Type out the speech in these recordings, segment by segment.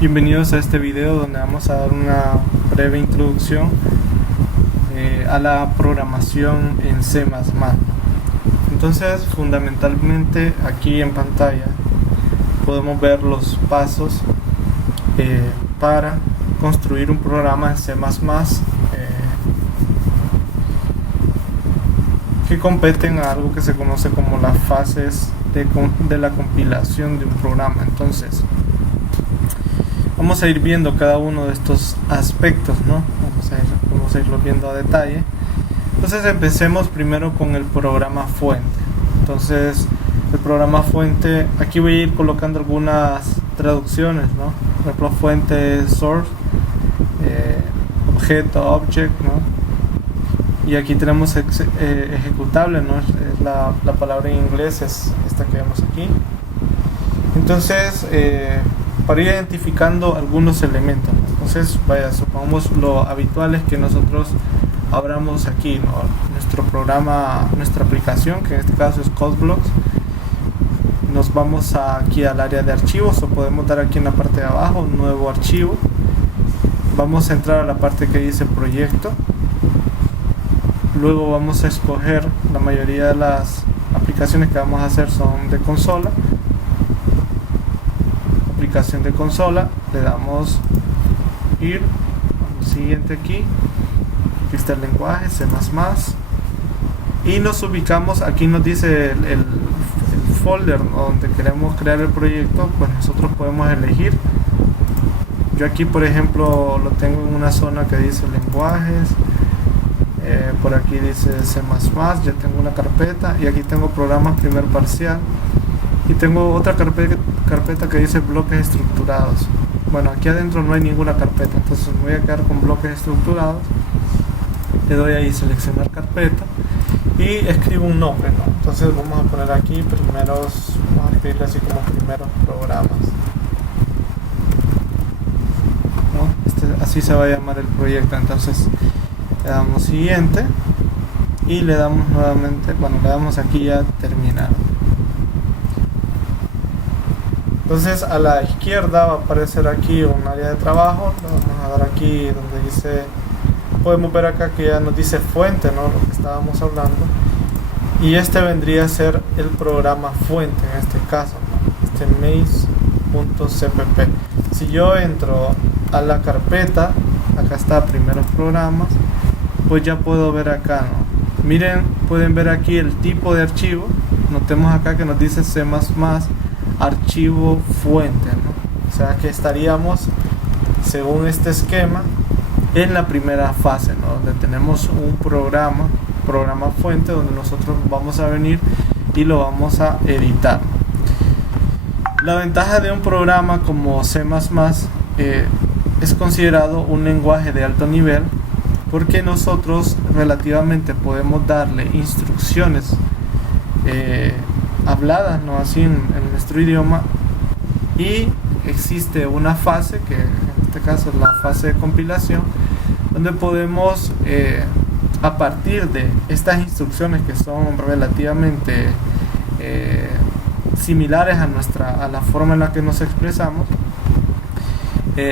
Bienvenidos a este video donde vamos a dar una breve introducción a la programación en C++. Entonces, fundamentalmente aquí en pantalla podemos ver los pasos para construir un programa en C++ que competen a algo que se conoce como las fases de la compilación de un programa. Entonces, vamos a ir viendo cada uno de estos aspectos, ¿no? Vamos a irlo viendo a detalle. Entonces empecemos primero con el programa fuente. Entonces el programa fuente, aquí voy a ir colocando algunas traducciones, ¿no? Por ejemplo, fuente es source, objeto, object, ¿no? Y aquí tenemos ejecutable, ¿no? La palabra en inglés es esta que vemos aquí. Entonces, para ir identificando algunos elementos, ¿no? Entonces, supongamos lo habitual es que nosotros abramos aquí, ¿no? Nuestro programa, nuestra aplicación, que en este caso es CodeBlocks. Nos vamos aquí al área de archivos, o podemos dar aquí en la parte de abajo nuevo archivo. Vamos a entrar a la parte que dice proyecto. Luego vamos a escoger, la mayoría de las aplicaciones que vamos a hacer son de consola. Aplicación de consola, le damos ir al siguiente aquí está el lenguaje C++, y nos ubicamos, aquí nos dice el folder donde queremos crear el proyecto. Pues nosotros podemos elegir. Yo aquí, por ejemplo, lo tengo en una zona que dice lenguajes, por aquí dice C++, ya tengo una carpeta, y aquí tengo programas primer parcial, y tengo otra carpeta que dice bloques estructurados. Bueno, aquí adentro no hay ninguna carpeta, entonces me voy a quedar con bloques estructurados. Le doy ahí seleccionar carpeta y escribo un nombre, ¿no? Entonces vamos a poner aquí vamos a escribirle así como primeros programas, ¿no? Así se va a llamar el proyecto. Entonces le damos siguiente y le damos nuevamente, le damos aquí ya terminar. Entonces a la izquierda va a aparecer aquí un área de trabajo. Le vamos a dar aquí donde dice, podemos ver acá que ya nos dice fuente, ¿no? Lo que estábamos hablando, y este vendría a ser el programa fuente en este caso, ¿no? Este maze.cpp. Si yo entro a la carpeta, acá está primeros programas, pues ya puedo ver acá, ¿no? Miren, pueden ver aquí el tipo de archivo. Notemos acá que nos dice C++ archivo fuente, ¿no? O sea que estaríamos, según este esquema, en la primera fase, ¿no? Donde tenemos un programa fuente, donde nosotros vamos a venir y lo vamos a editar. La ventaja de un programa como C++ es considerado un lenguaje de alto nivel, porque nosotros relativamente podemos darle instrucciones habladas, ¿no? Así en nuestro idioma, y existe una fase que en este caso es la fase de compilación, donde podemos a partir de estas instrucciones, que son relativamente similares a la forma en la que nos expresamos,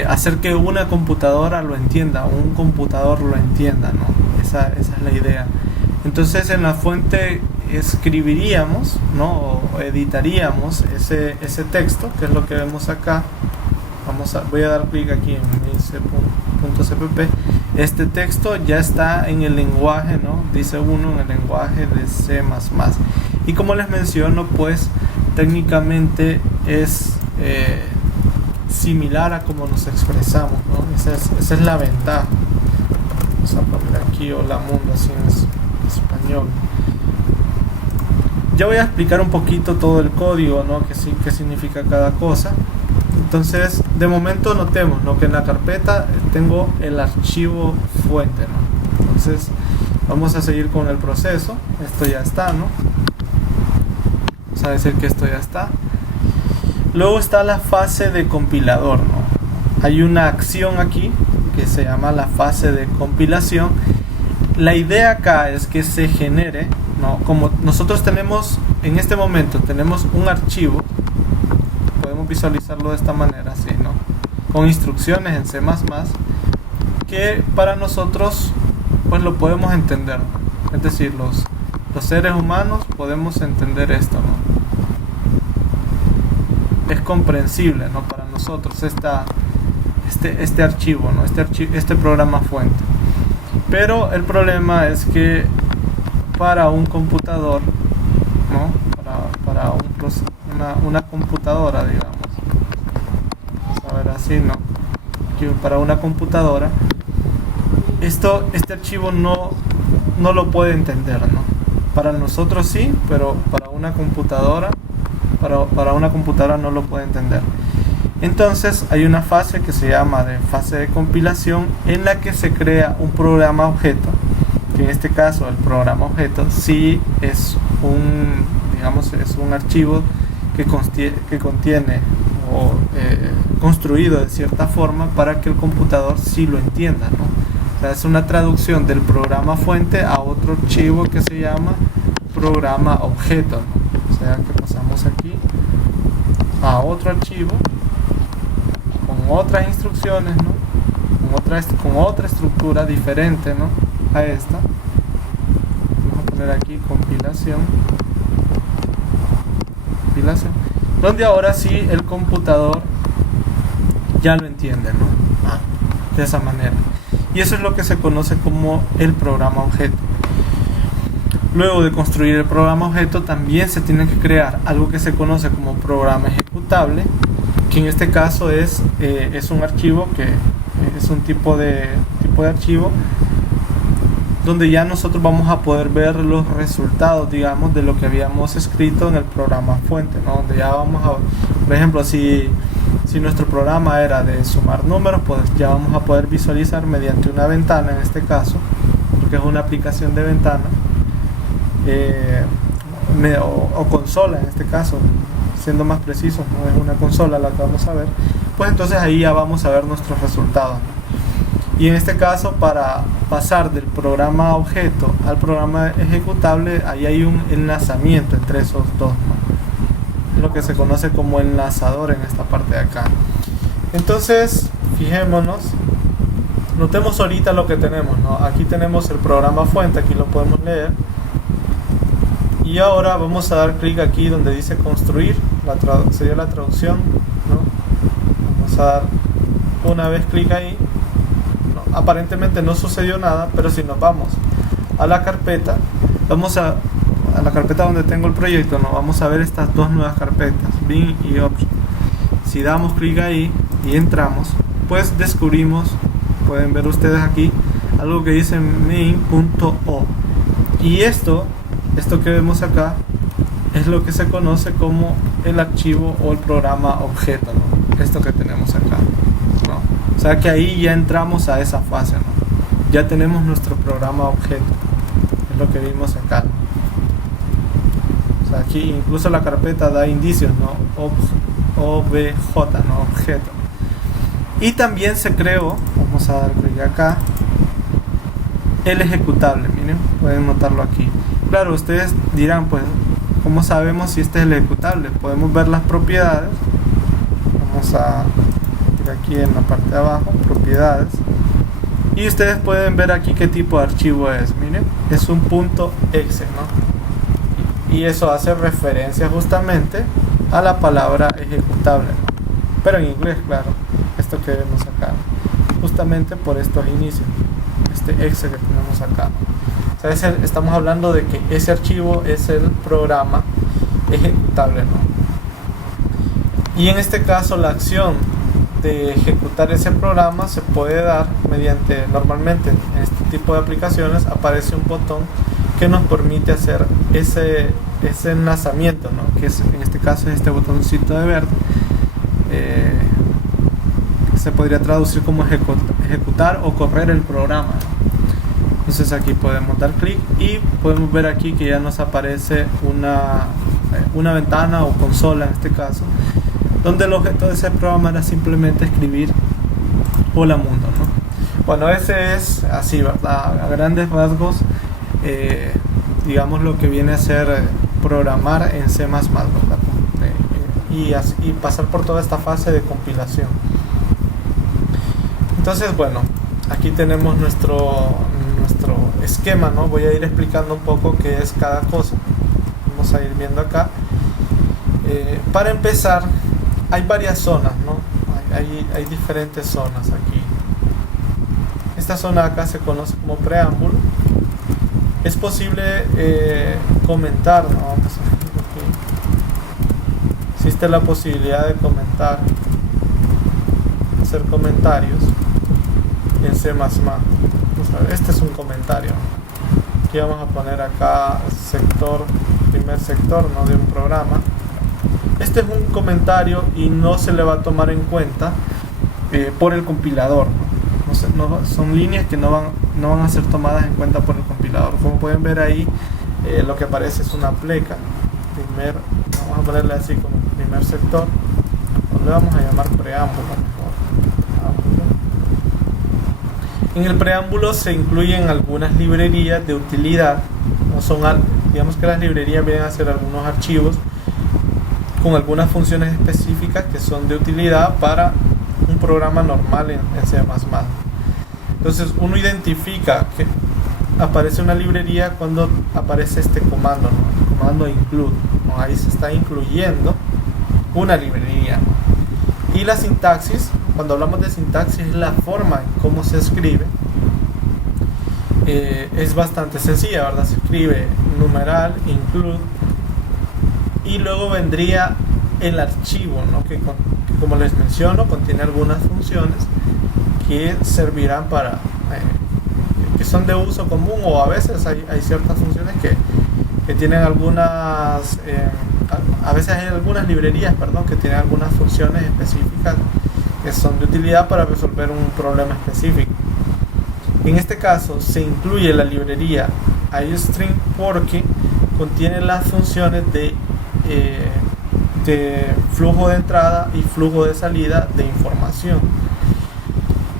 hacer que una computadora lo entienda, un computador lo entienda, ¿no? Esa es la idea. Entonces en la fuente escribiríamos, ¿no? O editaríamos ese texto, que es lo que vemos acá. Voy a dar clic aquí en maze.cpp. Este texto ya está en el lenguaje, ¿no? Dice uno en el lenguaje de C++. Y como les menciono, pues técnicamente es similar a como nos expresamos, ¿no? Esa es la ventaja. Vamos a poner aquí hola mundo así en español. Ya voy a explicar un poquito todo el código, ¿no? Qué significa cada cosa. Entonces, de momento notemos, ¿no? Que en la carpeta tengo el archivo fuente, ¿no? Entonces, vamos a seguir con el proceso. Esto ya está, ¿no? Vamos a decir que esto ya está. Luego está la fase de compilador, ¿no? Hay una acción aquí que se llama la fase de compilación. La idea acá es que se genere, ¿no? Como nosotros tenemos, en este momento tenemos un archivo, podemos visualizarlo de esta manera, así, ¿no? con instrucciones en C++, que para nosotros pues lo podemos entender, ¿no? Es decir, los seres humanos podemos entender esto, ¿no? Es comprensible, ¿no? Para nosotros este archivo, ¿no? Este programa fuente. Pero el problema es que para un computador, ¿no? Para una computadora, digamos, vamos a ver así, ¿no? Que para una computadora este archivo no lo puede entender, ¿no? Para nosotros sí, pero para una computadora no lo puede entender. Entonces hay una fase que se llama de fase de compilación, en la que se crea un programa objeto, que en este caso el programa objeto sí es un archivo que contiene o construido de cierta forma para que el computador sí lo entienda, ¿no? O sea, es una traducción del programa fuente a otro archivo que se llama programa objeto, ¿no? O sea que pasamos aquí a otro archivo con otras instrucciones, ¿no? Con otra estructura diferente, ¿no? A esta. Vamos a poner aquí compilación, donde ahora sí el computador ya lo entiende, ¿no? De esa manera. Y eso es lo que se conoce como el programa objeto. Luego de construir el programa objeto, también se tiene que crear algo que se conoce como programa ejecutable, que en este caso es un archivo que es un tipo de archivo donde ya nosotros vamos a poder ver los resultados, digamos, de lo que habíamos escrito en el programa fuente, ¿no? Donde ya vamos a, por ejemplo, si nuestro programa era de sumar números, pues ya vamos a poder visualizar mediante una ventana, en este caso, porque es una aplicación de ventana, o consola en este caso, siendo más preciso, no es una consola la que vamos a ver, pues entonces ahí ya vamos a ver nuestros resultados, ¿no? Y en este caso, para pasar del programa objeto al programa ejecutable, ahí hay un enlazamiento entre esos dos, ¿no? Lo que se conoce como enlazador en esta parte de acá. Entonces, fijémonos, notemos ahorita lo que tenemos, ¿no? Aquí tenemos el programa fuente, aquí lo podemos leer. Y ahora vamos a dar clic aquí donde dice construir, sería la traducción, ¿no? Vamos a dar una vez clic ahí. No, aparentemente no sucedió nada, pero si nos vamos a la carpeta, vamos a la carpeta donde tengo el proyecto, ¿no? Vamos a ver estas dos nuevas carpetas, bin y option. Si damos clic ahí y entramos, pues descubrimos, pueden ver ustedes aquí, algo que dice main.o. Y esto que vemos acá es lo que se conoce como el archivo o el programa objeto, ¿no? Esto que tenemos acá, ¿no? O sea que ahí ya entramos a esa fase, ¿no? Ya tenemos nuestro programa objeto, es lo que vimos acá, ¿no? O sea, aquí incluso la carpeta da indicios, ¿no? OBJ, ¿no? Objeto. Y también se creó, vamos a dar clic acá, el ejecutable, miren, pueden notarlo aquí. Claro, ustedes dirán, pues, ¿cómo sabemos si este es el ejecutable? Podemos ver las propiedades. Vamos a ir aquí en la parte de abajo, propiedades. Y ustedes pueden ver aquí qué tipo de archivo es. Miren, es un .exe, ¿no? Y eso hace referencia justamente a la palabra ejecutable, ¿no? Pero en inglés, claro, esto que vemos acá, justamente por estos inicios, este exe que tenemos acá. O sea, estamos hablando de que ese archivo es el programa ejecutable, ¿no? Y en este caso la acción de ejecutar ese programa se puede dar mediante, normalmente en este tipo de aplicaciones aparece un botón que nos permite hacer ese enlazamiento, ¿no? Que es, en este caso es este botoncito de verde, que se podría traducir como ejecutar o correr el programa, ¿no? Entonces aquí podemos dar clic y podemos ver aquí que ya nos aparece una ventana o consola en este caso, donde el objeto de ese programa era simplemente escribir hola mundo, ¿no? Bueno, ese es así, ¿verdad? A grandes rasgos, digamos lo que viene a ser programar en C++, ¿verdad? Y pasar por toda esta fase de compilación. Entonces, bueno, aquí tenemos nuestro esquema, ¿no? Voy a ir explicando un poco qué es cada cosa. Vamos a ir viendo acá. Para empezar, hay varias zonas, ¿no? Hay diferentes zonas aquí. Esta zona acá se conoce como preámbulo. Es posible comentar, ¿no? Vamos a ver aquí. Existe la posibilidad de comentar, hacer comentarios en C++. Vamos a ver, este es un comentario. Aquí vamos a poner acá primer sector, ¿no? De un programa. Este es un comentario y no se le va a tomar en cuenta por el compilador, ¿no? Son líneas que no van a ser tomadas en cuenta por el compilador. Como pueden ver ahí, lo que aparece es una pleca. Vamos a ponerle así como primer sector. Le vamos a llamar preámbulo mejor. En el preámbulo se incluyen algunas librerías de utilidad. Digamos que las librerías vienen a ser algunos archivos con algunas funciones específicas que son de utilidad para un programa normal en C++. Entonces uno identifica que aparece una librería cuando aparece este comando, ¿no? El comando include, ¿no? Ahí se está incluyendo una librería, ¿no? Y la sintaxis, cuando hablamos de sintaxis, es la forma en cómo se escribe. Es bastante sencilla, ¿verdad? Se escribe numeral, include, y luego vendría el archivo, ¿no? que como les menciono, contiene algunas funciones que servirán para que son de uso común, o a veces hay ciertas funciones que tienen algunas a veces hay algunas librerías, que tienen algunas funciones específicas que son de utilidad para resolver un problema específico. En este caso se incluye la librería iostream porque contiene las funciones de flujo de entrada y flujo de salida de información.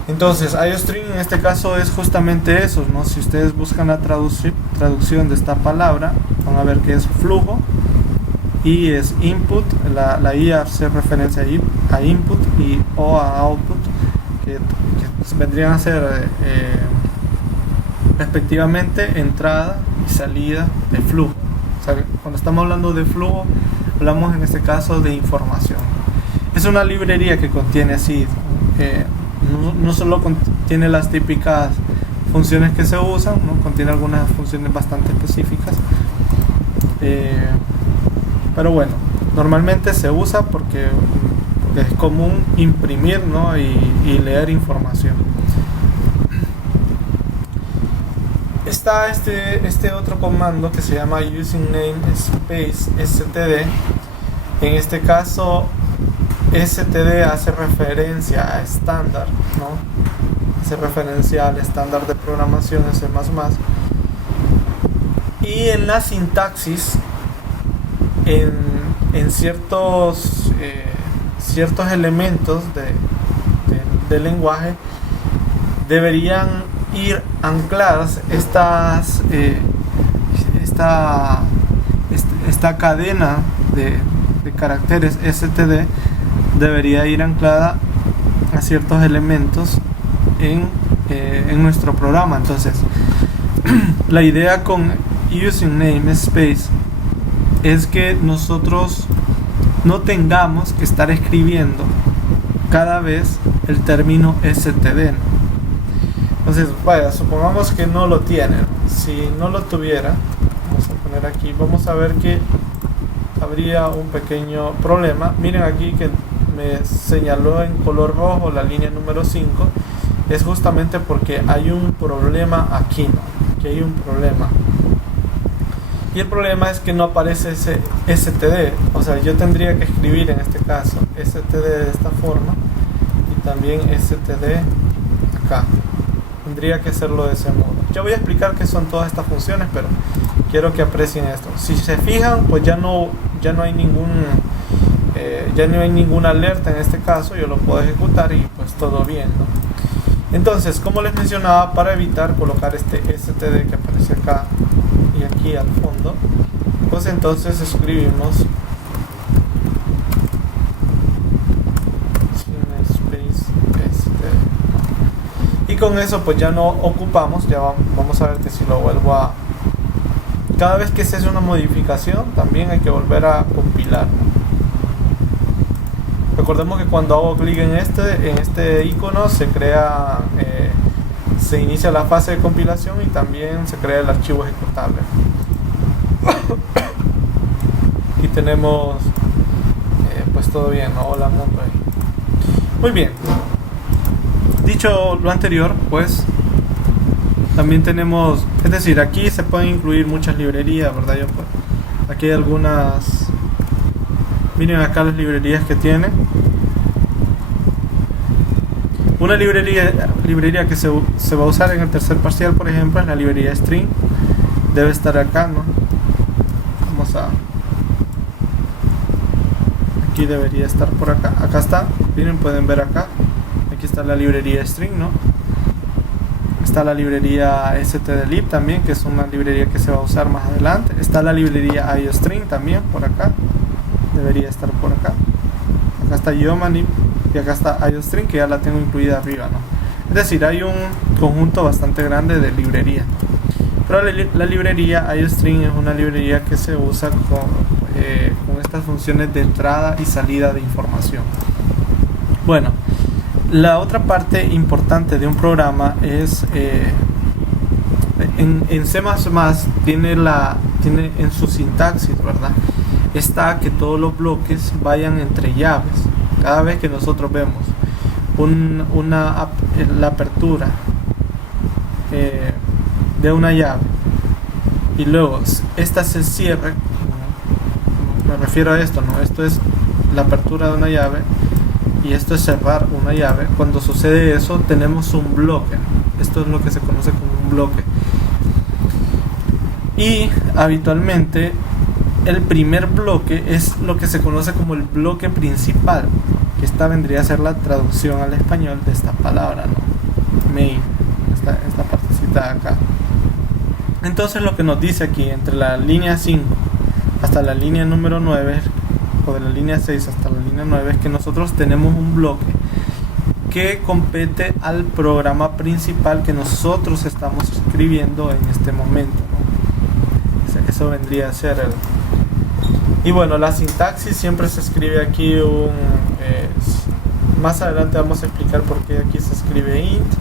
Entonces iostream en este caso es justamente eso, ¿no? Si ustedes buscan la traducción de esta palabra, van a ver que es flujo, y es input, la I hace referencia a input y O a output, que vendrían a ser respectivamente entrada y salida de flujo. O sea, cuando estamos hablando de flujo, hablamos en este caso de información. Es una librería que contiene así, no solo contiene las típicas funciones que se usan, ¿no? Contiene algunas funciones bastante específicas, pero bueno, normalmente se usa porque es común imprimir, ¿no? y leer información. Está este otro comando que se llama using namespace std. En este caso std hace referencia a estándar, ¿no? Hace referencia al estándar de programación en C++. Y en la sintaxis, en ciertos elementos del lenguaje deberían ir ancladas esta cadena de caracteres std, debería ir anclada a ciertos elementos en nuestro programa. Entonces la idea con using namespace es que nosotros no tengamos que estar escribiendo cada vez el término std, ¿no? Entonces, vaya, supongamos que no lo tiene. Si no lo tuviera, vamos a poner aquí, vamos a ver que habría un pequeño problema. Miren aquí que me señaló en color rojo la línea número 5. Es justamente porque hay un problema aquí, ¿no? Que hay un problema. Y el problema es que no aparece ese std. O sea, yo tendría que escribir en este caso std de esta forma y también std acá. Tendría que hacerlo de ese modo. Ya voy a explicar qué son todas estas funciones, pero quiero que aprecien esto. Si se fijan, pues ya no hay ninguna alerta en este caso. Yo lo puedo ejecutar y pues todo bien, ¿no? Entonces, como les mencionaba, para evitar colocar este std que aparece acá y aquí al fondo, pues entonces escribimos con eso pues ya no ocupamos, ya vamos a ver que si lo vuelvo a... Cada vez que se hace una modificación también hay que volver a compilar. Recordemos que cuando hago clic en este icono se crea, se inicia la fase de compilación y también se crea el archivo ejecutable. Aquí tenemos pues todo bien, ¿no? Hola mundo ahí. Muy bien. Dicho lo anterior, pues también tenemos, es decir, aquí se pueden incluir muchas librerías, ¿verdad? Aquí hay algunas, miren acá las librerías que tiene. Una librería que se va a usar en el tercer parcial, por ejemplo, es la librería string. Debe estar acá, ¿no? Vamos a... Aquí debería estar por acá. Acá está, miren, pueden ver acá. Aquí está la librería string, ¿no? Está la librería stdlib también, que es una librería que se va a usar más adelante. Está la librería iostring también por acá. Debería estar por acá. Acá está iomanib y acá está iostring, que ya la tengo incluida arriba, ¿no? Es decir, hay un conjunto bastante grande de librerías. Pero la librería iostring es una librería que se usa con estas funciones de entrada y salida de información. Bueno, la otra parte importante de un programa es en C++ tiene en su sintaxis, ¿verdad? Está que todos los bloques vayan entre llaves. Cada vez que nosotros vemos la apertura de una llave y luego esta se cierra, me refiero a esto, ¿no? Esto es la apertura de una llave y esto es cerrar una llave. Cuando sucede eso tenemos un bloque. Esto es lo que se conoce como un bloque. Y habitualmente el primer bloque es lo que se conoce como el bloque principal, que esta vendría a ser la traducción al español de esta palabra, ¿no? Main, esta partecita de acá. Entonces lo que nos dice aquí, entre la línea 5 hasta la línea número 9, o de la línea 6 hasta la línea 9, es que nosotros tenemos un bloque que compete al programa principal que nosotros estamos escribiendo en este momento, ¿no? Eso vendría a ser el... Y bueno, la sintaxis siempre se escribe aquí más adelante vamos a explicar por qué aquí se escribe int,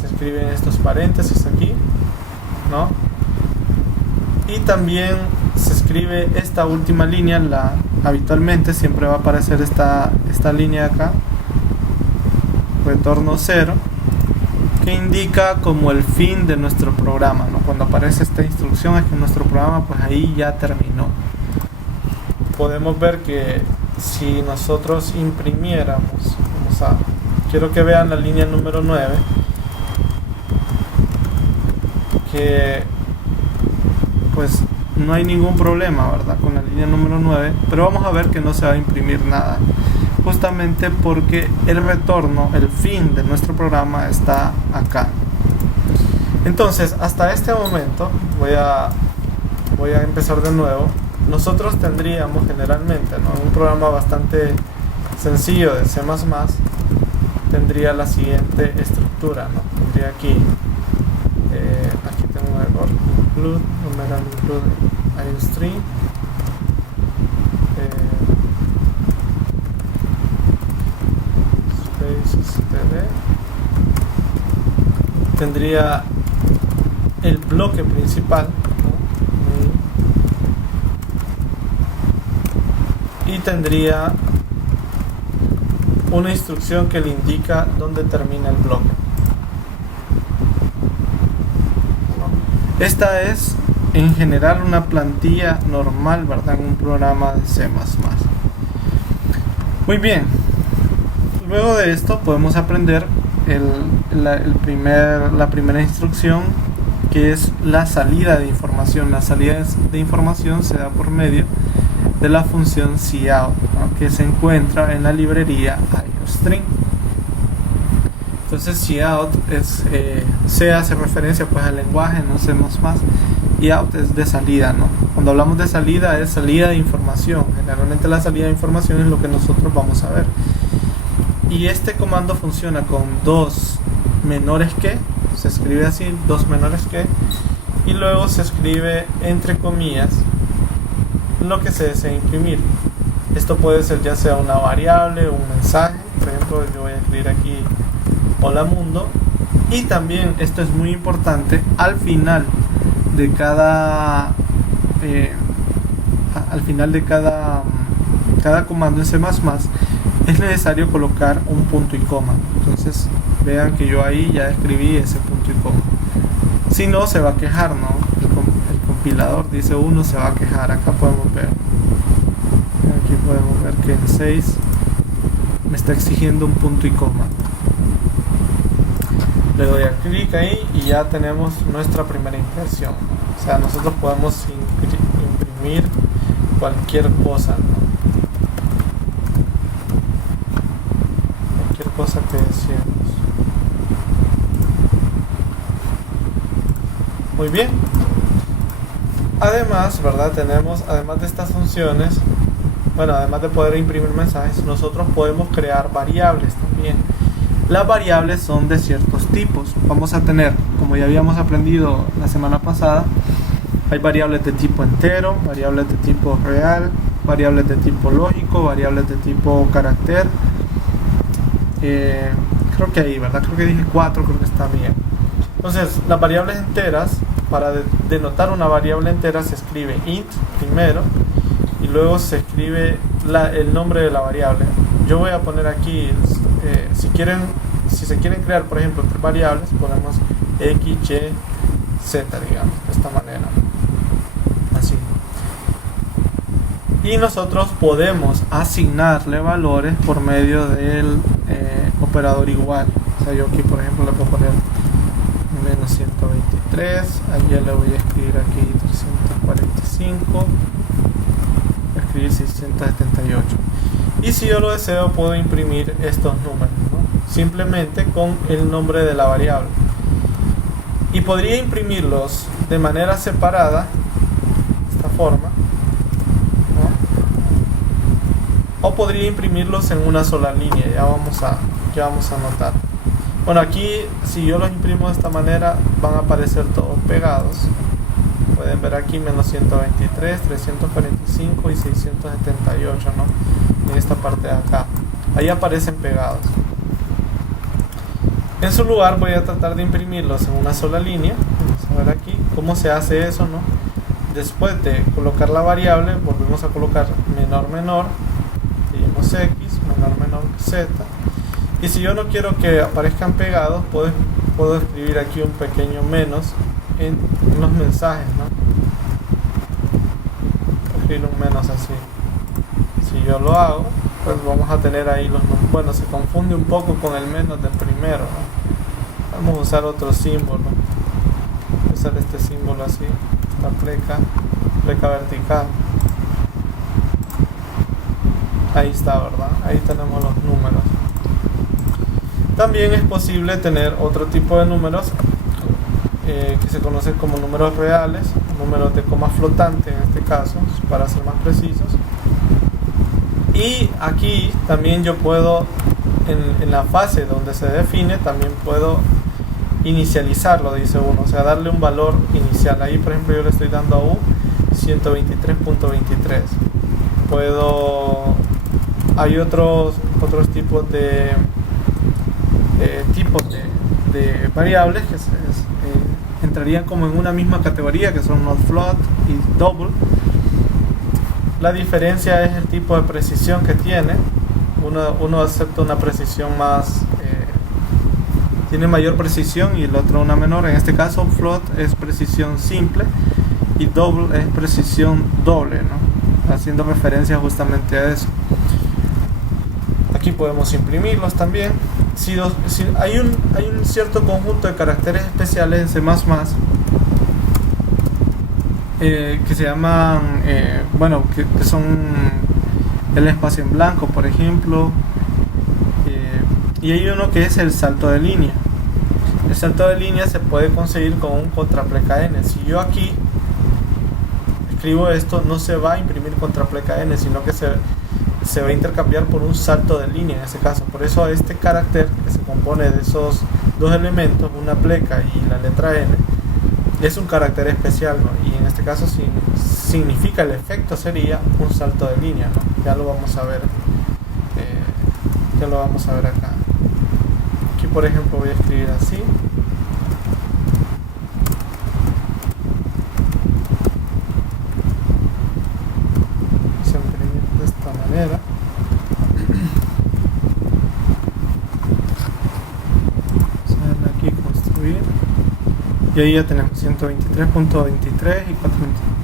se escriben estos paréntesis aquí, ¿no? Y también se escribe esta última línea, habitualmente siempre va a aparecer esta línea acá, retorno 0, que indica como el fin de nuestro programa, ¿no? Cuando aparece esta instrucción es que nuestro programa pues ahí ya terminó. Podemos ver que si nosotros imprimiéramos, quiero que vean la línea número 9, que pues no hay ningún problema, ¿verdad? Con la línea número 9, pero vamos a ver que no se va a imprimir nada, justamente porque el retorno, el fin de nuestro programa está acá. Entonces, hasta este momento voy a empezar de nuevo. Nosotros tendríamos generalmente, ¿no? Un programa bastante sencillo de C++ tendría la siguiente estructura, ¿no? Tendría aquí tengo un error, include iostring, space std, tendría el bloque principal, ¿no? Y tendría una instrucción que le indica dónde termina el bloque. Esta es en general una plantilla normal, ¿verdad? En un programa de C++. Muy bien. Luego de esto podemos aprender la primera instrucción, que es la salida de información. La salida de información se da por medio de la función cout, ¿no? Que se encuentra en la librería iostring. Entonces cout es C hace referencia pues al lenguaje, no C++, y out es de salida, ¿no? Cuando hablamos de salida es salida de información. Generalmente la salida de información es lo que nosotros vamos a ver. Y este comando funciona con dos menores que, se escribe así, 2 menores que, y luego se escribe entre comillas lo que se desea imprimir. Esto puede ser ya sea una variable o un mensaje. Por ejemplo, yo voy a escribir aquí hola mundo, y también esto es muy importante, al final de cada cada comando en C++ es necesario colocar un punto y coma. Entonces vean que yo ahí ya escribí ese punto y coma, si no se va a quejar, ¿no? El compilador dice uno, se va a quejar. Acá podemos ver, aquí podemos ver que en 6 me está exigiendo un punto y coma. Le doy a clic ahí y ya tenemos nuestra primera impresión. O sea, nosotros podemos imprimir cualquier cosa, ¿no? Cualquier cosa que deseemos. Muy bien. Además, ¿verdad? Tenemos, además de estas funciones, bueno, además de poder imprimir mensajes, nosotros podemos crear variables también. Las variables son de ciertos tipos. Vamos a tener, como ya habíamos aprendido la semana pasada, hay variables de tipo entero, variables de tipo real, variables de tipo lógico, variables de tipo carácter. Creo que ahí, ¿verdad? Creo que dije 4, creo que está bien. Entonces, las variables enteras, para denotar una variable entera se escribe int primero y luego se escribe el nombre de la variable. Yo voy a poner aquí, si se quieren crear, por ejemplo, 3 variables, ponemos x, y, z, digamos, de esta manera, así. Y nosotros podemos asignarle valores por medio del operador igual. O sea, yo aquí, por ejemplo, le puedo poner menos 123, allí le voy a escribir aquí 345, voy a escribir 678. Y si yo lo deseo, puedo imprimir estos números, ¿no? Simplemente con el nombre de la variable. Y podría imprimirlos de manera separada, de esta forma, ¿no? O podría imprimirlos en una sola línea. Ya vamos a notar. Bueno, aquí si yo los imprimo de esta manera, van a aparecer todos pegados. Pueden ver aquí menos 123, 345 y 678, ¿no? En esta parte de acá. Ahí aparecen pegados. En su lugar voy a tratar de imprimirlos en una sola línea. Vamos a ver aquí cómo se hace eso, ¿no? Después de colocar la variable, volvemos a colocar menor menor, seguimos x, menor z. Y si yo no quiero que aparezcan pegados, puedo escribir aquí un pequeño menos en los mensajes, ¿no? Escribir un menos así. Si yo lo hago, pues vamos a tener ahí los números. Bueno, se confunde un poco con el menos del primero, ¿no? Vamos a usar otro símbolo. Voy a usar este símbolo así, esta pleca vertical. Ahí está, ¿verdad? Ahí tenemos los números. También es posible tener otro tipo de números que se conocen como números reales, números de coma flotante en este caso, para ser más precisos. Y aquí también yo puedo, en la fase donde se define, también puedo inicializarlo, dice uno, o sea, darle un valor inicial. Ahí, por ejemplo, yo le estoy dando a u 123.23. Hay otros tipos de variables que entrarían como en una misma categoría, que son not float y double. La diferencia es el tipo de precisión que tiene. Uno acepta una precisión más, tiene mayor precisión, y el otro una menor. En este caso float es precisión simple y double es precisión doble, ¿no? Haciendo referencia justamente a eso. Aquí podemos imprimirlos también. Si hay un cierto conjunto de caracteres especiales en C++, que se llaman, que son el espacio en blanco, por ejemplo, y hay uno que es el salto de línea. El salto de línea se puede conseguir con un contrapleca n. Si yo aquí escribo esto, no se va a imprimir contrapleca n, sino que se va a intercambiar por un salto de línea en este caso. Por eso este carácter, que se compone de esos dos elementos, una pleca y la letra N, es un carácter especial, ¿no? Y en este caso significa, el efecto sería un salto de línea, ¿no? Ya lo vamos a ver, acá. Aquí por ejemplo voy a escribir así. Se imprimir de esta manera. Vamos a darle aquí construir. Y ahí ya tenemos 123.23 y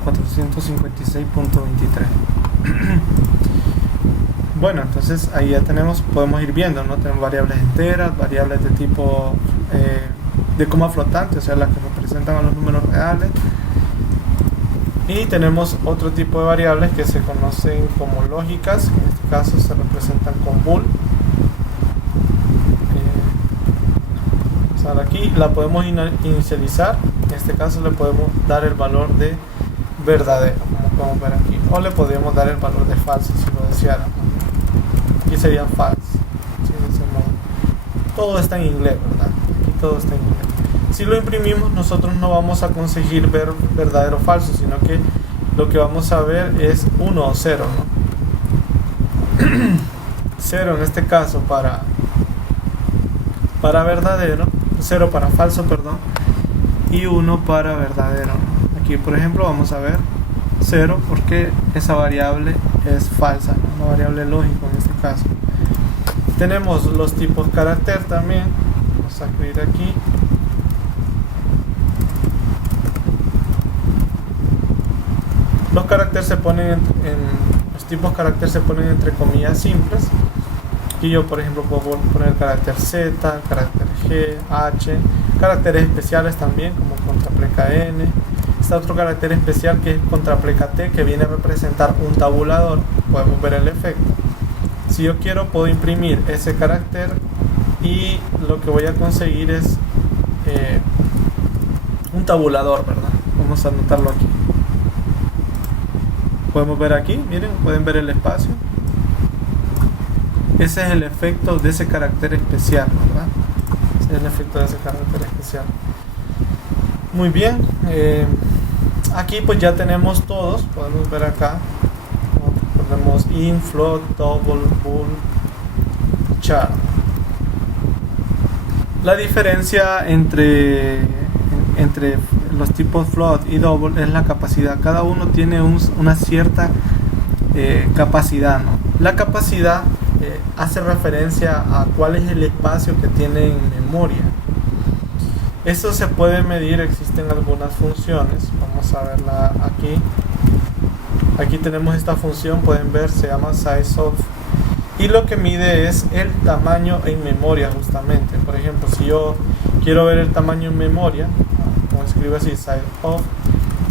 456.23. Bueno, entonces ahí ya podemos ir viendo, ¿no? Tenemos variables enteras, variables de tipo de coma flotante, o sea, las que representan a los números reales. Y tenemos otro tipo de variables que se conocen como lógicas, que en este caso se representan con bool. Aquí la podemos inicializar, en este caso le podemos dar el valor de verdadero, como podemos ver aquí, o le podríamos dar el valor de falso si lo deseáramos. Aquí sería false, ¿sí? De ese modo. Todo está en inglés, ¿verdad? Aquí todo está en inglés. Si lo imprimimos, nosotros no vamos a conseguir ver verdadero o falso, sino que lo que vamos a ver es 1 o 0, ¿no? 0 en este caso para verdadero, 0 para falso, perdón, y 1 para verdadero. Aquí por ejemplo vamos a ver 0 porque esa variable es falsa, ¿no? Una variable lógica en este caso. Tenemos los tipos carácter también. Vamos a escribir aquí. Los caracteres se ponen los tipos carácter se ponen entre comillas simples. Y yo por ejemplo puedo poner el carácter Z, carácter G, H, caracteres especiales también como contrapleca N. Está otro carácter especial que es contrapleca T, que viene a representar un tabulador. Podemos ver el efecto. Si yo quiero, puedo imprimir ese carácter y lo que voy a conseguir es un tabulador, ¿verdad? Vamos a anotarlo aquí. Podemos ver aquí, miren, pueden ver el espacio. Ese es el efecto de ese carácter especial, ¿verdad? Ese es el efecto de ese carácter especial. Muy bien. Aquí pues ya tenemos todos. Podemos ver acá. Tenemos int, float, double, bool, char. La diferencia entre los tipos float y double es la capacidad. Cada uno tiene una cierta capacidad, ¿no? La capacidad hace referencia a cuál es el espacio que tiene en memoria. Eso se puede medir, existen algunas funciones. Vamos a verla aquí. Aquí tenemos esta función, pueden ver, se llama sizeOf. Y lo que mide es el tamaño en memoria justamente. Por ejemplo, si yo quiero ver el tamaño en memoria, como escribo así, sizeOf,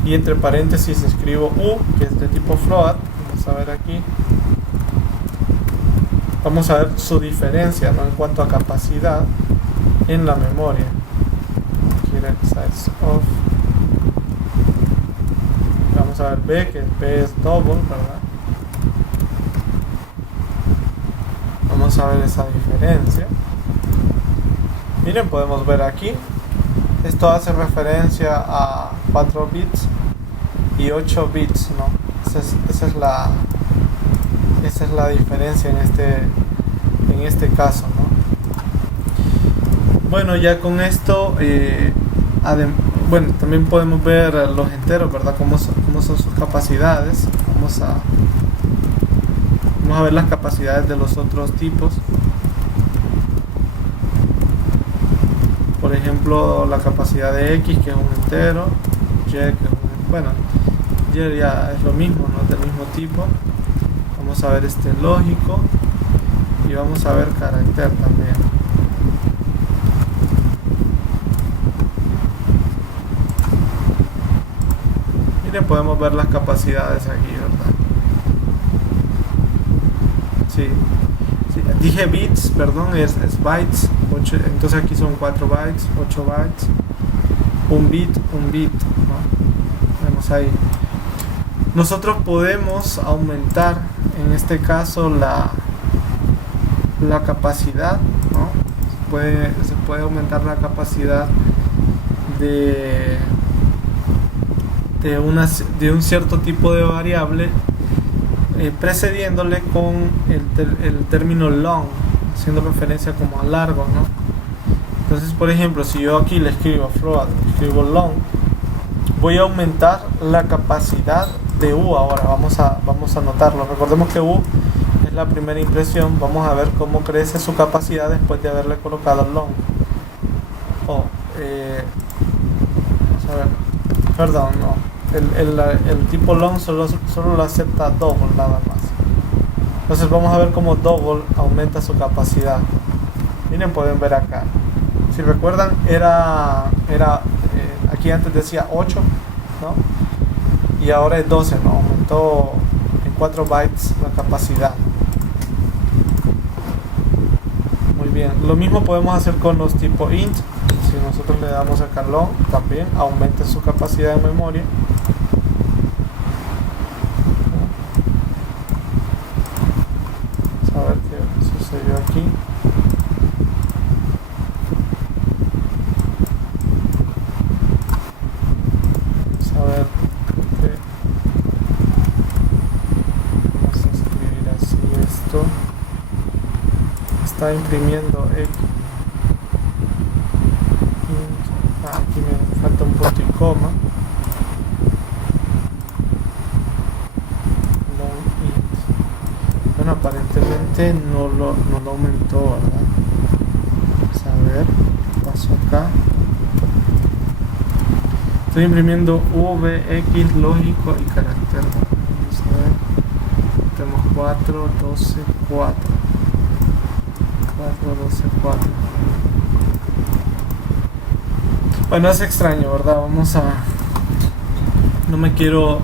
y entre paréntesis escribo U, que es de tipo float. Vamos a ver aquí. Vamos a ver su diferencia, ¿no? En cuanto a capacidad en la memoria. Aquí el sizeOf. Vamos a ver B, que B es double, ¿verdad? Vamos a ver esa diferencia. Miren, podemos ver aquí. Esto hace referencia a 4 bits y 8 bits, ¿no? Esa es la diferencia en este caso, ¿no? Bueno, ya con esto, bueno, también podemos ver los enteros, ¿verdad? Cómo son sus capacidades. Vamos a ver las capacidades de los otros tipos. Por ejemplo, la capacidad de X, que es un entero, Y, que es Y ya es lo mismo, ¿no? Del mismo tipo. Vamos a ver lógico y vamos a ver carácter también. Miren, podemos ver las capacidades aquí, ¿verdad? Sí. Dije bits, perdón, es bytes. 8, entonces aquí son 4 bytes, 8 bytes, un bit, ¿no? Vemos ahí. Nosotros podemos aumentar en este caso la capacidad, ¿no? Se puede aumentar la capacidad de un cierto tipo de variable, precediéndole con el término long, haciendo referencia como a largo, ¿no? Entonces, por ejemplo, si yo aquí le escribo float, escribo long, voy a aumentar la capacidad de U. Ahora vamos a anotarlo. Recordemos que U es la primera impresión. Vamos a ver cómo crece su capacidad después de haberle colocado long. Vamos a ver. Perdón, no. El tipo long solo lo acepta double nada más. Entonces vamos a ver cómo double aumenta su capacidad. Miren, pueden ver acá. Si recuerdan, aquí antes decía 8, ¿no? Y ahora es 12, ¿no? Aumentó en 4 bytes la capacidad. Muy bien. Lo mismo podemos hacer con los tipos int. Si nosotros le damos acá long, también aumenta su capacidad de memoria. Vamos a ver qué sucedió aquí. Está imprimiendo X. Aquí me falta un punto y coma. Long int. Bueno, aparentemente no lo aumentó, ¿verdad? Vamos a ver qué pasó acá. Estoy imprimiendo V, X, lógico y carácter. Vamos a ver. Tenemos 4, 12, 4. 12, 4. Bueno, es extraño, ¿verdad? No me quiero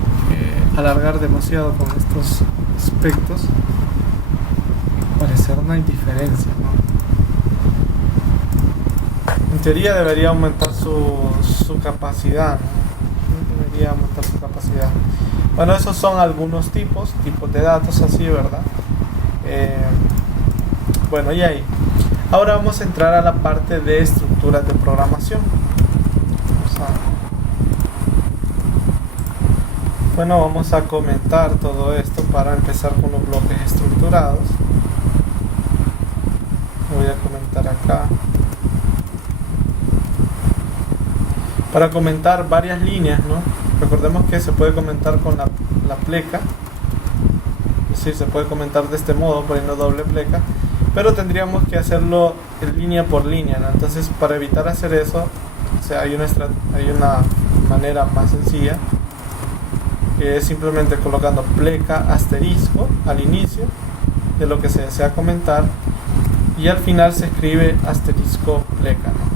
alargar demasiado con estos aspectos. Al parecer no hay diferencia, ¿no? En teoría debería aumentar su capacidad, ¿no? Debería aumentar su capacidad. Bueno, esos son algunos tipos de datos así, ¿verdad? Bueno, y ahí. Ahora vamos a entrar a la parte de estructuras de programación. Vamos a comentar todo esto para empezar con los bloques estructurados. Voy a comentar acá. Para comentar varias líneas, ¿no? Recordemos que se puede comentar con la pleca. Es decir, se puede comentar de este modo, poniendo doble pleca. Pero tendríamos que hacerlo línea por línea, ¿no? Entonces, para evitar hacer eso, hay una manera más sencilla, que es simplemente colocando pleca asterisco al inicio de lo que se desea comentar, y al final se escribe asterisco pleca, ¿no?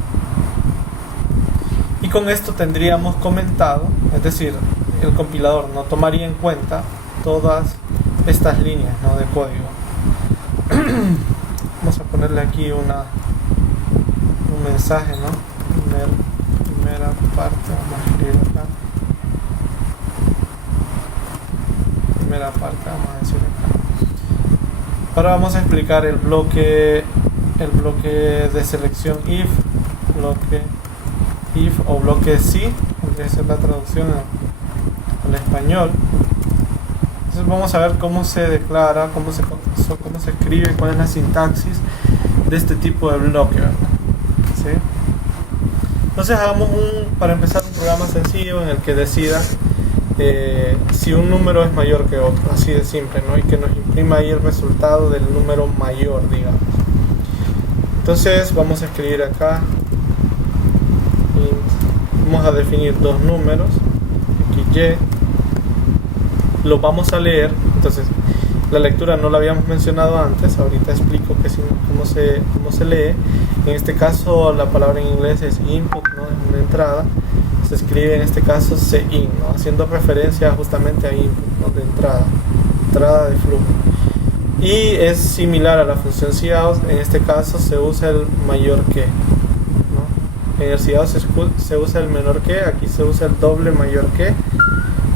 Y con esto tendríamos comentado, es decir, el compilador no tomaría en cuenta todas estas líneas, ¿no?, de código. Vamos a ponerle aquí un mensaje, ¿no? Primera parte, vamos a escribir acá. Primera parte, vamos a decir acá. Ahora vamos a explicar el bloque de selección if, bloque if o bloque si, podría ser la traducción al español. Entonces vamos a ver cómo se declara, cómo se escribe, cuál es la sintaxis de este tipo de bloque, ¿verdad? ¿Sí? Entonces hagamos para empezar un programa sencillo en el que decida si un número es mayor que otro, así de simple, ¿no? Y que nos imprima ahí el resultado del número mayor, digamos. Entonces vamos a escribir acá, vamos a definir dos números, x, y, lo vamos a leer. Entonces la lectura no la habíamos mencionado antes, ahorita explico cómo se lee. En este caso la palabra en inglés es input, ¿no? Es una entrada, se escribe en este caso cin, ¿no? Haciendo referencia justamente a input, ¿no? De entrada de flujo, y es similar a la función cout. En este caso se usa el mayor que, ¿no? En el cout se usa el menor que, aquí se usa el doble mayor que,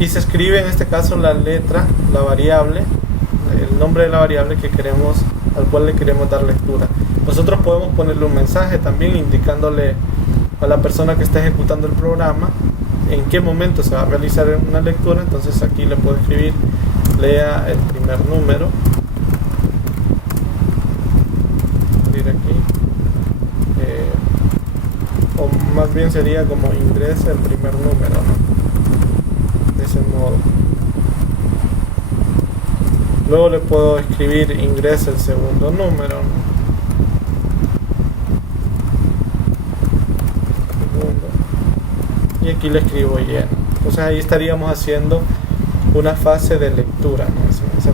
y se escribe en este caso la letra, la variable, el nombre de la variable al cual le queremos dar lectura. Nosotros podemos ponerle un mensaje también indicándole a la persona que está ejecutando el programa en qué momento se va a realizar una lectura. Entonces aquí le puedo escribir: lea el primer número. Aquí, o más bien sería como ingrese el primer número, ¿no? De ese modo. Luego le puedo escribir: ingrese el segundo número, ¿no? Y aquí le escribo lleno. Entonces ahí estaríamos haciendo una fase de lectura, ¿no? Esa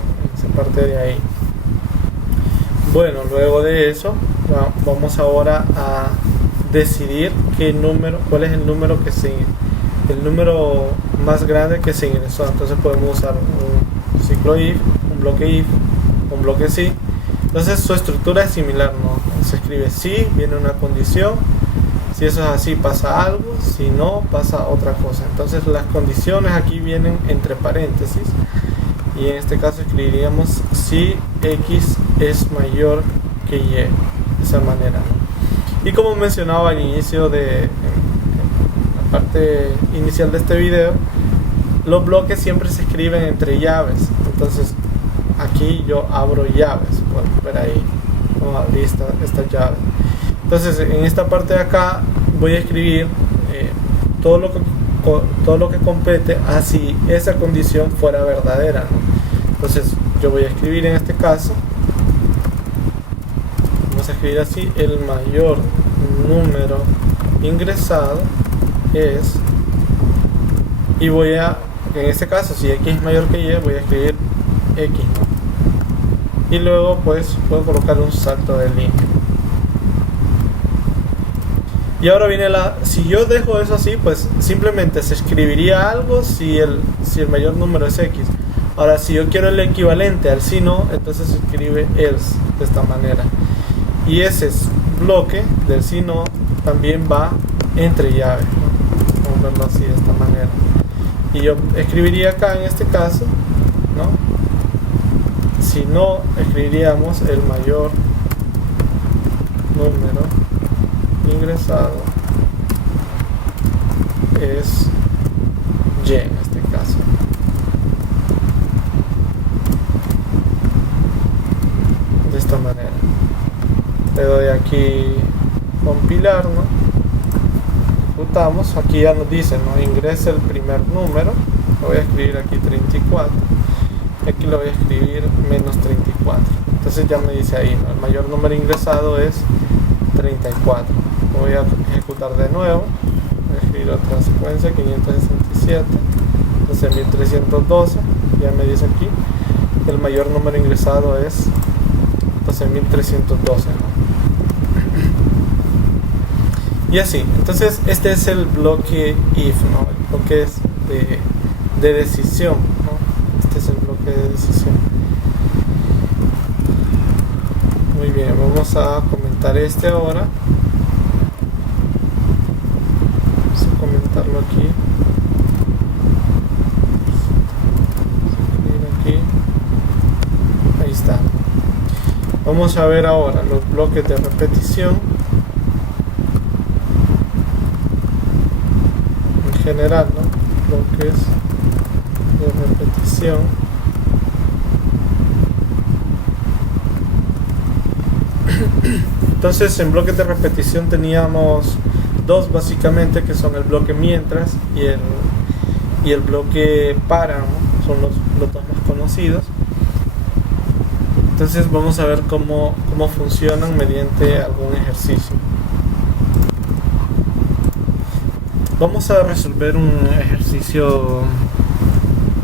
parte de ahí. Bueno, luego de eso vamos ahora a decidir cuál es el número el número más grande que se ingresó. Entonces podemos usar un ciclo if, un bloque if, un bloque si. Entonces su estructura es similar, ¿no? Se escribe si, viene una condición, si eso es así pasa algo, si no pasa otra cosa. Entonces las condiciones aquí vienen entre paréntesis, y en este caso escribiríamos si x es mayor que y, de esa manera, ¿no? Y como mencionaba al inicio en la parte inicial de este video, los bloques siempre se escriben entre llaves. Entonces aquí yo abro llaves, pueden ver ahí, ¿no? Abrí esta llave. Entonces en esta parte de acá voy a escribir todo lo que compete a si esa condición fuera verdadera, ¿no? Entonces yo voy a escribir en este caso, vamos a escribir así: el mayor número ingresado es, y en este caso si x es mayor que y, voy a escribir x, ¿no? Y luego pues puedo colocar un salto de línea. Y ahora viene si yo dejo eso así, pues simplemente se escribiría algo si el mayor número es x. Ahora si yo quiero el equivalente al si no, entonces se escribe else de esta manera. Y ese bloque del si no también va entre llaves, ¿no? Vamos a verlo así de esta manera. Y yo escribiría acá en este caso, ¿no? Si no, escribiríamos el mayor número ingresado es y en este caso. De esta manera. Le doy aquí compilar, ¿no? Ejecutamos. Aquí ya nos dice, ¿no? Ingresa el primer número. Lo voy a escribir aquí 34. Aquí lo voy a escribir menos 34. Entonces ya me dice ahí, ¿no? El mayor número ingresado es 34. Lo voy a ejecutar de nuevo. Voy a escribir otra secuencia: 567, entonces 1312. Ya me dice aquí el mayor número ingresado es 12.312, ¿no? Y así. Entonces este es el bloque if, ¿no? El bloque es de decisión, ¿no? Este es el bloque de decisión. Muy bien, vamos a comentar este ahora. Vamos a comentarlo aquí. Aquí. Ahí está. Vamos a ver ahora los bloques de repetición. En general, ¿no? Bloques de repetición. Entonces en bloques de repetición teníamos dos básicamente, que son el bloque mientras y el bloque para, ¿no? Son los dos más conocidos. Entonces vamos a ver cómo funcionan mediante algún ejercicio. Vamos a resolver un ejercicio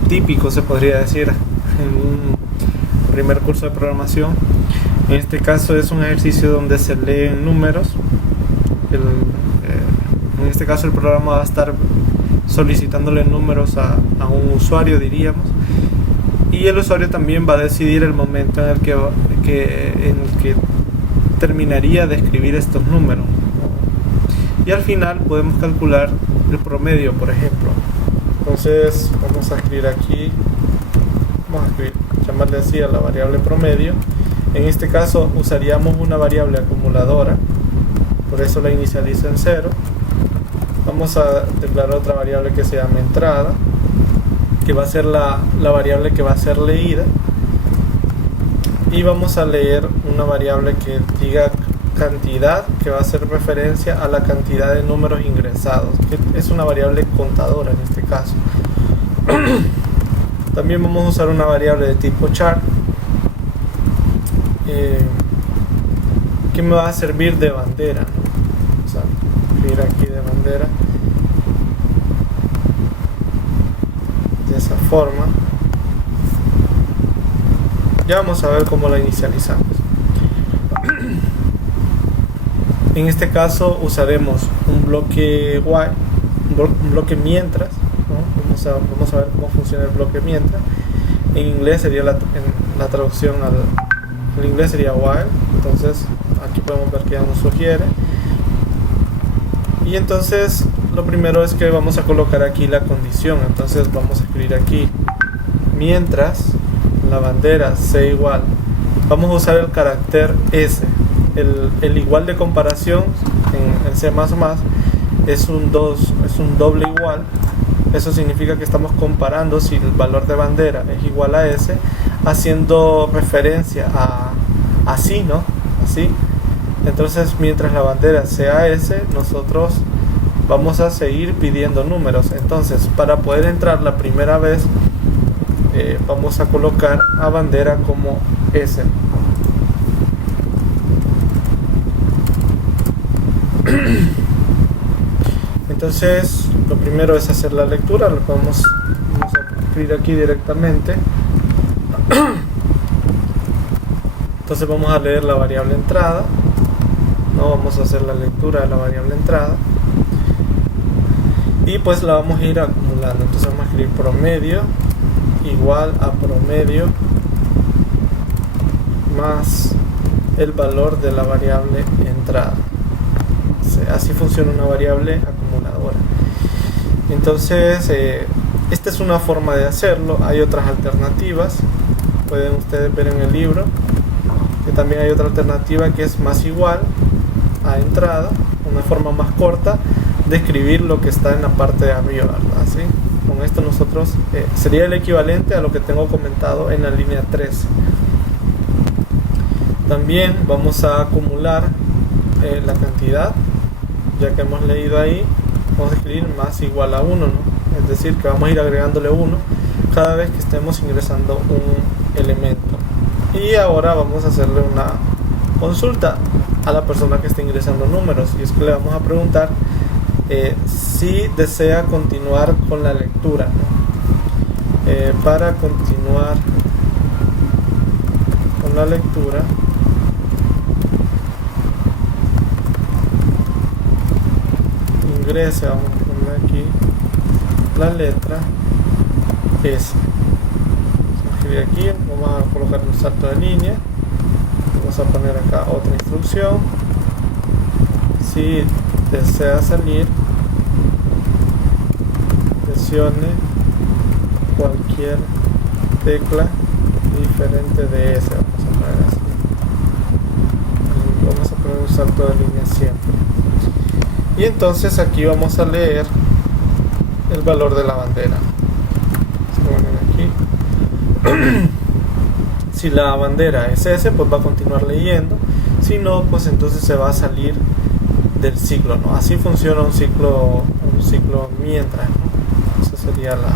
típico, se podría decir, en un primer curso de programación. En este caso es un ejercicio donde se leen números. En este caso el programa va a estar solicitándole números a un usuario, diríamos, y el usuario también va a decidir el momento en el que terminaría de escribir estos números, y al final podemos calcular el promedio, por ejemplo. Entonces vamos a escribir aquí, vamos a escribir llamarle así a la variable promedio. En este caso usaríamos una variable acumuladora, por eso la inicializo en 0. Vamos a declarar otra variable que se llama entrada, que va a ser la variable que va a ser leída, y vamos a leer una variable que diga cantidad, que va a hacer referencia a la cantidad de números ingresados, que es una variable contadora en este caso. También vamos a usar una variable de tipo char, que me va a servir de bandera, ¿no? Vamos a escribir aquí de bandera de esa forma. Ya vamos a ver cómo la inicializamos. En este caso usaremos un bloque while, un bloque mientras, ¿no? Vamos a ver cómo funciona el bloque mientras. En inglés sería la traducción al inglés sería while. Entonces aquí podemos ver que ya nos sugiere. Y entonces lo primero es que vamos a colocar aquí la condición. Entonces vamos a escribir aquí mientras la bandera sea igual. Vamos a usar el carácter S. El igual de comparación en C++ es un doble igual. Eso significa que estamos comparando si el valor de bandera es igual a S, haciendo referencia a sí, ¿no? Así. Entonces, mientras la bandera sea S, nosotros vamos a seguir pidiendo números. Entonces, para poder entrar la primera vez, vamos a colocar a bandera como S. Entonces lo primero es hacer la lectura. Vamos a escribir aquí directamente. Entonces vamos a leer la variable entrada, no vamos a hacer la lectura de la variable entrada, y pues la vamos a ir acumulando. Entonces vamos a escribir promedio igual a promedio más el valor de la variable entrada. Así funciona una variable acumuladora. Entonces esta es una forma de hacerlo. Hay otras alternativas, pueden ustedes ver en el libro que también hay otra alternativa que es más igual a entrada, una forma más corta de escribir lo que está en la parte de arriba, ¿verdad? ¿Sí? Con esto nosotros sería el equivalente a lo que tengo comentado en la línea 3. También vamos a acumular la cantidad, ya que hemos leído ahí. Vamos a escribir más igual a 1, ¿no? Es decir, que vamos a ir agregándole 1 cada vez que estemos ingresando un elemento. Y ahora vamos a hacerle una consulta a la persona que está ingresando números, y es que le vamos a preguntar si desea continuar con la lectura, ¿no? Para continuar con la lectura, ingrese, vamos a poner aquí la letra S. Vamos a escribir aquí, vamos a colocar un salto de línea, vamos a poner acá otra instrucción: si desea salir, presione cualquier tecla diferente de S. Vamos a poner así, vamos a poner un salto de línea siempre. Y entonces aquí vamos a leer el valor de la bandera. Aquí. Si la bandera es S, pues va a continuar leyendo. Si no, pues entonces se va a salir del ciclo, ¿no? Así funciona un ciclo mientras, ¿no? Esa sería la.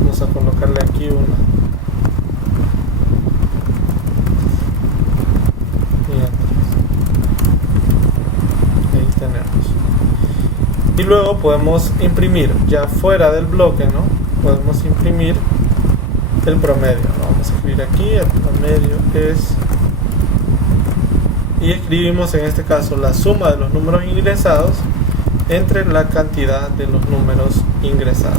Vamos a colocarle aquí una. Ahí tenemos. Y luego podemos imprimir ya fuera del bloque, ¿no? Podemos imprimir el promedio, ¿no? Vamos a escribir aquí, el promedio es, y escribimos en este caso la suma de los números ingresados entre la cantidad de los números ingresados.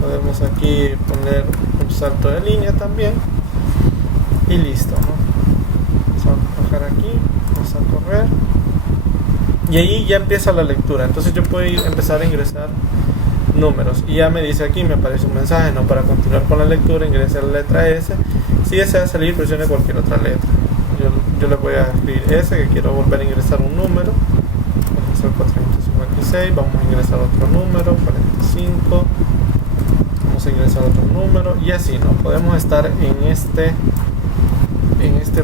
Podemos aquí poner un salto de línea también y listo, ¿no? Vamos a bajar aquí, vamos a correr. Y ahí ya empieza la lectura. Entonces yo puedo empezar a ingresar números, y ya me dice aquí, me aparece un mensaje: no, para continuar con la lectura ingrese la letra S, si desea salir presione cualquier otra letra. Yo le voy a escribir S, que quiero volver a ingresar un número. Vamos a hacer 456, vamos a ingresar otro número, 45, vamos a ingresar otro número, y así, ¿no? Podemos estar en este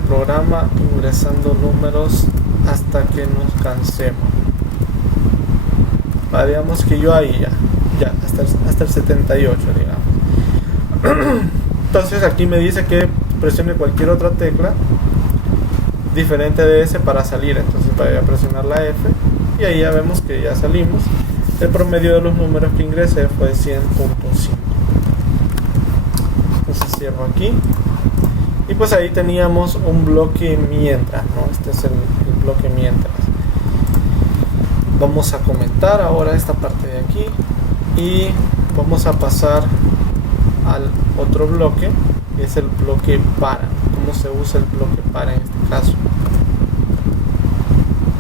programa ingresando números hasta que nos cansemos. Digamos que yo ahí ya hasta el 78, digamos. Entonces aquí me dice que presione cualquier otra tecla diferente de S para salir. Entonces voy a presionar la F y ahí ya vemos que ya salimos. El promedio de los números que ingresé fue 100.5. Entonces cierro aquí. Y pues ahí teníamos un bloque mientras, ¿no? Este es el bloque mientras. Vamos a comentar ahora esta parte de aquí y vamos a pasar al otro bloque, que es el bloque para. ¿Cómo se usa el bloque para en este caso?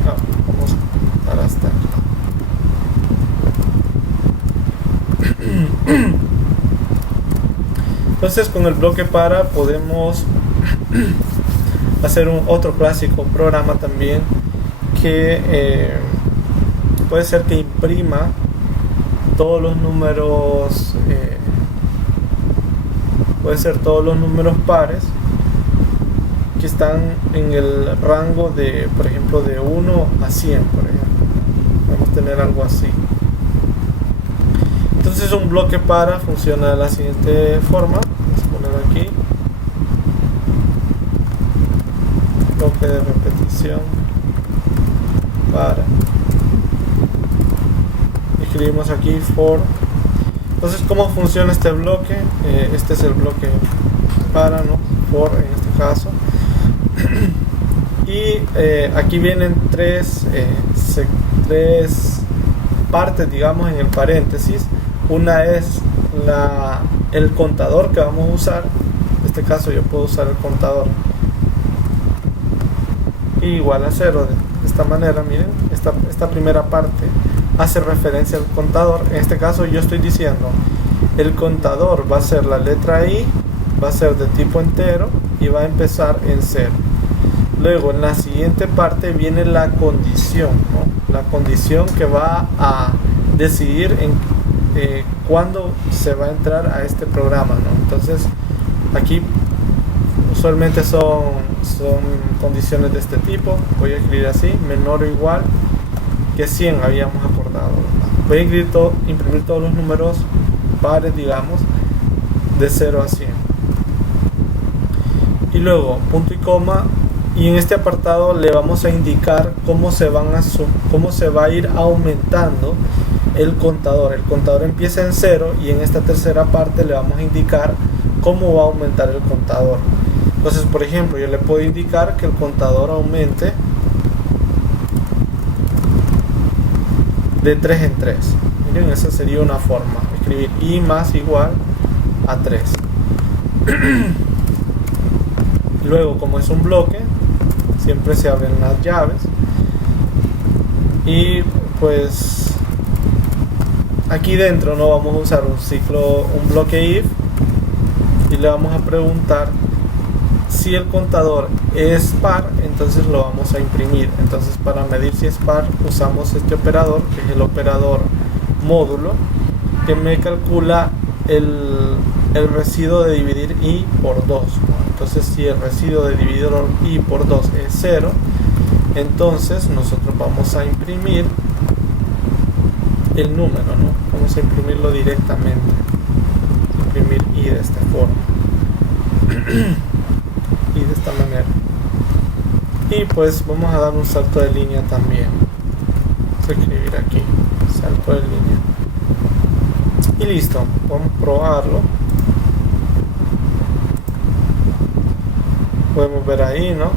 Vamos a comentar hasta aquí. Entonces con el bloque para podemos hacer otro clásico programa también, que puede ser que imprima todos los números, puede ser todos los números pares que están en el rango de, por ejemplo, de 1 a 100, por ejemplo. Vamos a tener algo así. Entonces un bloque para funciona de la siguiente forma. Vamos a poner aquí bloque de repetición para. Escribimos aquí for. Entonces, ¿cómo funciona este bloque? Este es el bloque para, ¿no? For en este caso. Y aquí vienen tres partes, digamos, en el paréntesis. Una es el contador que vamos a usar. En este caso yo puedo usar el contador igual a 0 de esta manera. Miren, esta primera parte hace referencia al contador. En este caso yo estoy diciendo el contador va a ser la letra I, va a ser de tipo entero y va a empezar en 0. Luego en la siguiente parte viene la condición, ¿no? La condición que va a decidir en cuándo se va a entrar a este programa, ¿no? Entonces aquí usualmente son condiciones de este tipo. Voy a escribir así: menor o igual que 100 habíamos acordado, ¿verdad? Voy a imprimir todos los números pares, digamos, de 0 a 100. Y luego punto y coma, y en este apartado le vamos a indicar cómo se va a ir aumentando el contador. El contador empieza en 0 y en esta tercera parte le vamos a indicar cómo va a aumentar el contador. Entonces, por ejemplo, yo le puedo indicar que el contador aumente de 3 en 3. Miren, esa sería una forma. Escribir I más igual a 3. Luego, como es un bloque, siempre se abren las llaves. Y pues aquí dentro no vamos a usar un bloque if, y le vamos a preguntar si el contador es par, entonces lo vamos a imprimir. Entonces, para medir si es par usamos este operador, que es el operador módulo, que me calcula el residuo de dividir i por 2, ¿no? Entonces, si el residuo de dividir i por 2 es 0, entonces nosotros vamos a imprimir el número, ¿no? Vamos a imprimirlo directamente. Imprimir i de esta forma y de esta manera. Y pues vamos a dar un salto de línea también. Vamos a escribir aquí salto de línea y listo. Vamos a probarlo. Podemos ver ahí, ¿no?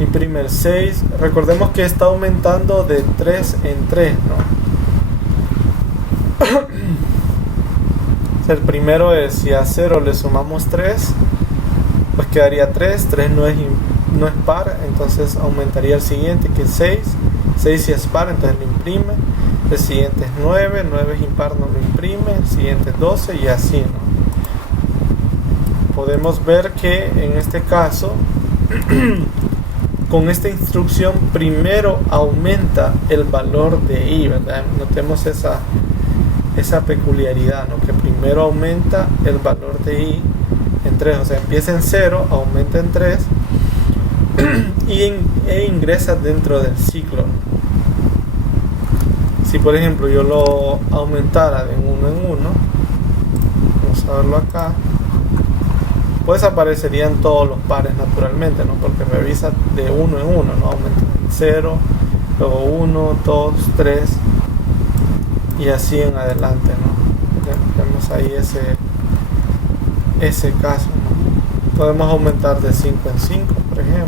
Imprime el 6. Recordemos que está aumentando de 3 en 3, ¿no? El primero es, si a 0 le sumamos 3, pues quedaría 3. 3 no es par, entonces aumentaría el siguiente, que es 6. 6 si es par, entonces lo imprime. El siguiente es 9. 9 es impar, no lo imprime. El siguiente es 12 y así, ¿no? Podemos ver que en este caso con esta instrucción primero aumenta el valor de i, ¿verdad? Notemos esa peculiaridad, ¿no? Que primero aumenta el valor de i en 3, o sea, empieza en 0, aumenta en 3 e ingresa dentro del ciclo. Si por ejemplo yo lo aumentara de 1 en 1, vamos a verlo acá, pues aparecerían todos los pares naturalmente, ¿no? Porque revisa de 1 en 1, ¿no? Aumenta en 0, luego 1, 2, 3 y así en adelante, ¿no? Vemos ahí ese caso, ¿no? Podemos aumentar de 5 en 5, por ejemplo.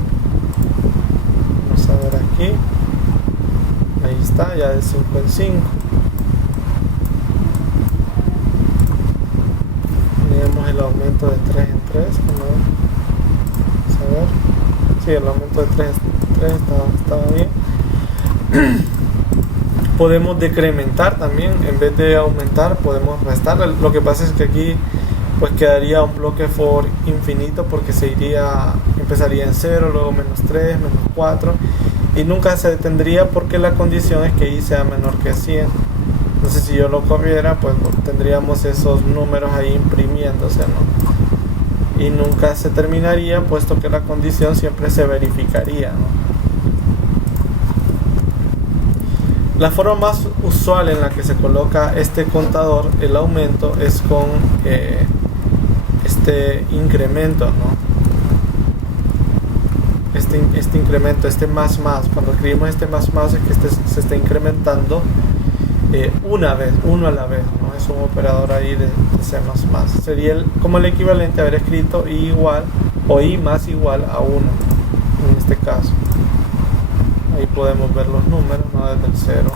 Vamos a ver aquí. Ahí está, ya de 5 en 5. Tenemos el aumento de 3 en 3. Vamos a ver. Sí, el aumento de 3 en 3 estaba bien. Podemos decrementar también, en vez de aumentar podemos restar. Lo que pasa es que aquí pues quedaría un bloque for infinito, porque empezaría en 0, luego menos 3, menos 4 y nunca se detendría, porque la condición es que i sea menor que 100. Entonces si yo lo corriera, pues tendríamos esos números ahí imprimiéndose, ¿no? Y nunca se terminaría, puesto que la condición siempre se verificaría, ¿no? La forma más usual en la que se coloca este contador, el aumento, es con este incremento, ¿no? Este incremento, más, cuando escribimos este más es que se está incrementando uno a la vez, ¿no? Es un operador ahí de C++. Sería como el equivalente a haber escrito i igual o i más igual a 1 en este caso. Ahí podemos ver los números, ¿no? Desde el 0.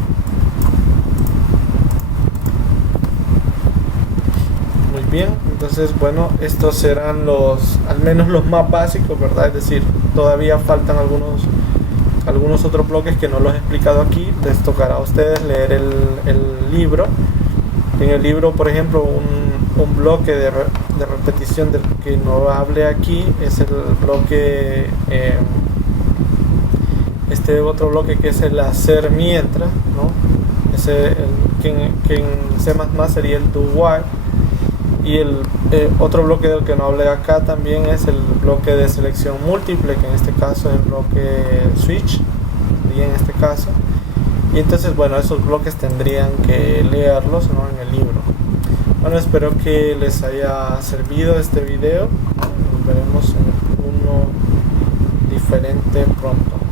Muy bien, entonces bueno, estos serán al menos los más básicos, ¿verdad? Es decir, todavía faltan algunos otros bloques que no los he explicado aquí. Les tocará a ustedes leer el libro. En el libro, por ejemplo, un bloque de repetición del que no hable aquí es el bloque, este otro bloque que es el hacer mientras, ¿no? Que en C++ sería el do while. Y el otro bloque del que no hablé acá también es el bloque de selección múltiple, que en este caso es el bloque switch, y en este caso. Y entonces, bueno, esos bloques tendrían que leerlos, ¿no? En el libro. Bueno, espero que les haya servido este video. Nos veremos en uno diferente pronto.